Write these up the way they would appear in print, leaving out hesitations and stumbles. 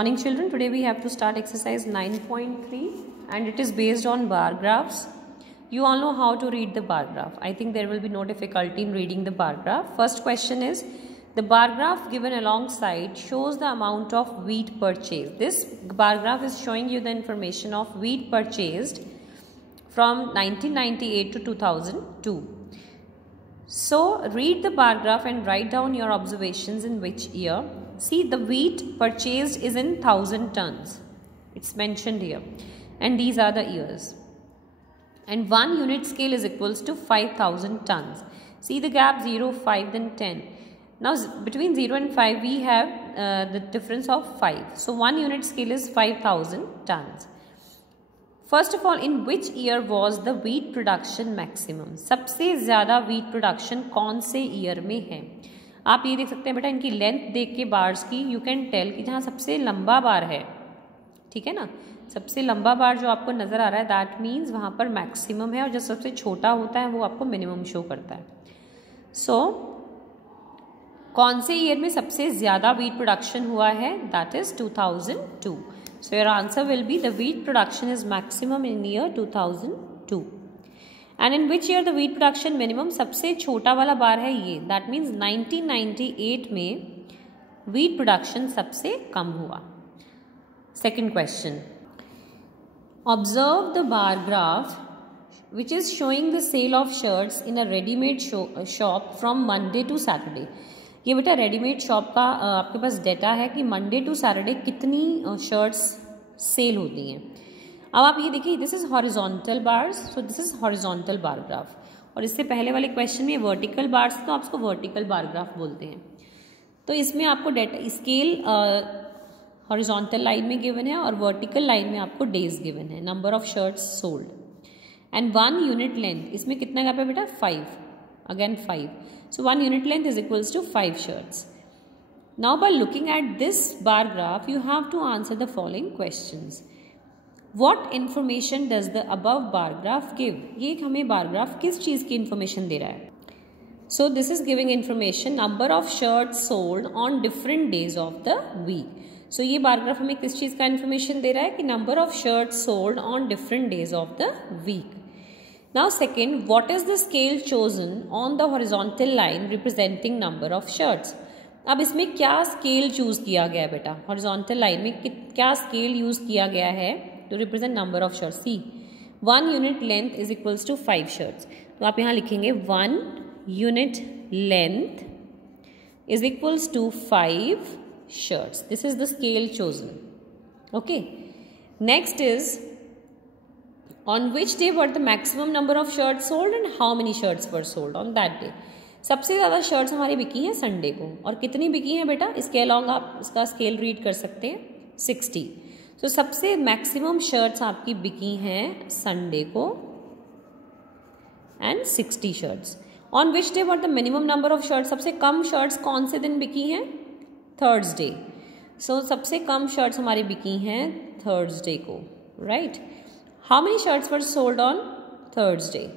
Morning children, today we have to start exercise 9.3 and it is based on bar graphs. You all know how to read the bar graph. I think there will be no difficulty in reading the bar graph. First question is, the bar graph given alongside shows the amount of wheat purchased. This bar graph is showing you the information of wheat purchased from 1998 to 2002. So read the bar graph and write down your observations in which year. See, the wheat purchased is in 1000 tons. It's mentioned here. And these are the years. And 1 unit scale is equals to 5000 tons. See the gap 0, 5, then 10. Now between 0 and 5 we have the difference of 5. So 1 unit scale is 5000 tons. First of all, in which year was the wheat production maximum? सबसे ज़्यादा wheat production कौन से year में है? आप ये देख सकते हैं बेटा, इनकी लेंथ देख के बार्स की यू कैन टेल कि जहाँ सबसे लंबा बार है, ठीक है ना, सबसे लंबा बार जो आपको नज़र आ रहा है दैट मीन्स वहाँ पर मैक्सिमम है और जो सबसे छोटा होता है वो आपको मिनिमम शो करता है. सो कौन से ईयर में सबसे ज़्यादा वीट प्रोडक्शन हुआ है? That is 2002. So your answer will be the wheat production is maximum in year 2002. And in which year the wheat production minimum? सबसे छोटा वाला बार है ये, दैट मीन्स 1998 में वीट प्रोडक्शन सबसे कम हुआ. Second question, observe the bar graph which is showing the sale of shirts in a readymade shop from Monday to Saturday. ये बेटा रेडीमेड शॉप का आपके पास डेटा है कि मंडे टू सैटरडे कितनी शर्ट्स सेल होती हैं. अब आप ये देखिए, this is horizontal bars, so this is horizontal bar graph. और इससे पहले वाले क्वेश्चन में वर्टिकल बार्स तो आप इसको वर्टिकल बार ग्राफ बोलते हैं. तो इसमें आपको डेटा स्केल हॉरिजॉन्टल लाइन में गिवन है और वर्टिकल लाइन में आपको डेज गिवन है, number of shirts sold and 1 unit length. इसमें कितना गैप है बेटा? 5, again 5. So 1 unit length is equals to 5 shirts. Now by looking at this bar graph you have to answer the following questions. What information does the above bar graph give? ये हमें bar graph किस चीज़ की information दे रहा है? So this is giving information number of shirts sold on different days of the week. So ये bar graph हमें किस चीज़ का information दे रहा है कि number of shirts sold on different days of the week. Now second, what is the scale chosen on the horizontal line representing number of shirts? अब इसमें क्या स्केल चूज किया गया है बेटा? हॉरिजॉन्टल लाइन में क्या स्केल यूज किया गया है to represent number of shirts? See, 1 unit length is equals to 5 shirts. तो आप यहाँ लिखेंगे 1 unit length is equals to 5 shirts. This is the scale chosen. Okay. Next is, on which day were the maximum number of shirts sold and how many shirts were sold on that day? सबसे ज़्यादा shirts हमारी बिकी हैं Sunday को. और कितनी बिकी हैं बेटा? इसके अलॉन्ग आप इसका स्केल रीड कर सकते हैं, 60. तो सबसे मैक्सिमम शर्ट्स आपकी बिकी हैं संडे को and 60 shirts. On which day were the minimum number of shirts? सबसे कम शर्ट्स कौन से दिन बिकी हैं? थर्सडे. सो सबसे कम शर्ट्स हमारी बिकी हैं थर्सडे को, right. How many shirts were sold on Thursday?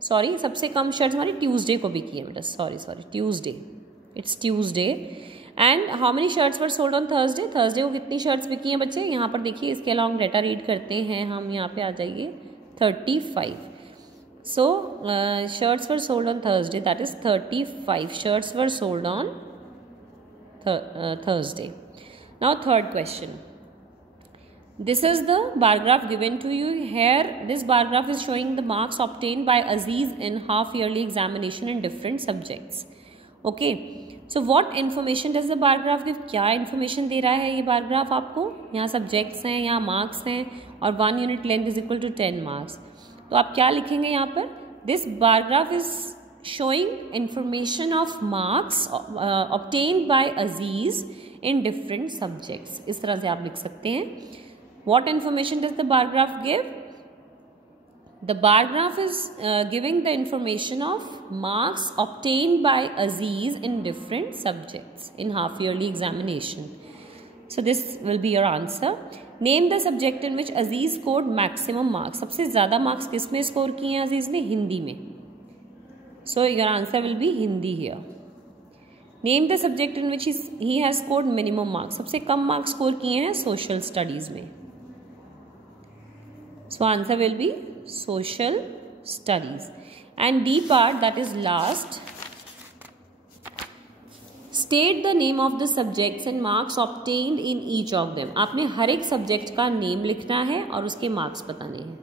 Sorry, सबसे कम शर्ट्स हमारी ट्यूसडे को बिकी है बेटा, sorry Tuesday, it's Tuesday. And how many shirts were sold on Thursday? Thursday को कितनी शर्ट्स बिकी हैं बच्चे? यहाँ पर देखिए, इसके अलॉन्ग डाटा रीड करते हैं हम. यहाँ पे आ जाइए 35. So shirts were sold on Thursday, that is 35 shirts were sold on Thursday. Now third question, this is the bar graph given to you here. This bar graph is showing the marks obtained by Aziz in half yearly examination in different subjects. Okay, so what information does the bar graph give? क्या information दे रहा है ये bar graph आपको? यहाँ subjects हैं, यहाँ marks हैं और 1 unit length is equal to 10 marks. तो आप क्या लिखेंगे यहाँ पर? This bar graph is showing information of marks obtained by Aziz in different subjects. इस तरह से आप लिख सकते हैं. What information does the bar graph give? The bar graph is giving the information of marks obtained by Aziz in different subjects in half yearly examination. So this will be your answer. Name the subject in which Aziz scored maximum marks. सबसे ज़्यादा marks किस में score किए हैं अजीज ने? हिंदी में. So your answer will be Hindi here. Name the subject in which he has scored minimum marks, सबसे कम marks score किए हैं सोशल स्टडीज में. So answer will be social studies. And D part, that is last. State the name of the subjects and marks obtained in each of them. आपने हर एक subject का name लिखना है और उसके मार्क्स बताने हैं.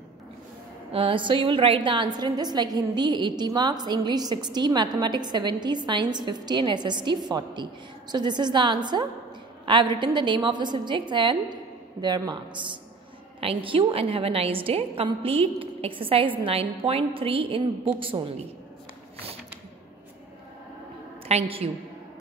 So you will write the answer in this, like Hindi 80 marks, English 60, Mathematics 70, Science 50 and SST 40. So this is the answer. I have written the name of the subjects and their marks. Thank you and have a nice day. Complete exercise 9.3 in books only. Thank you.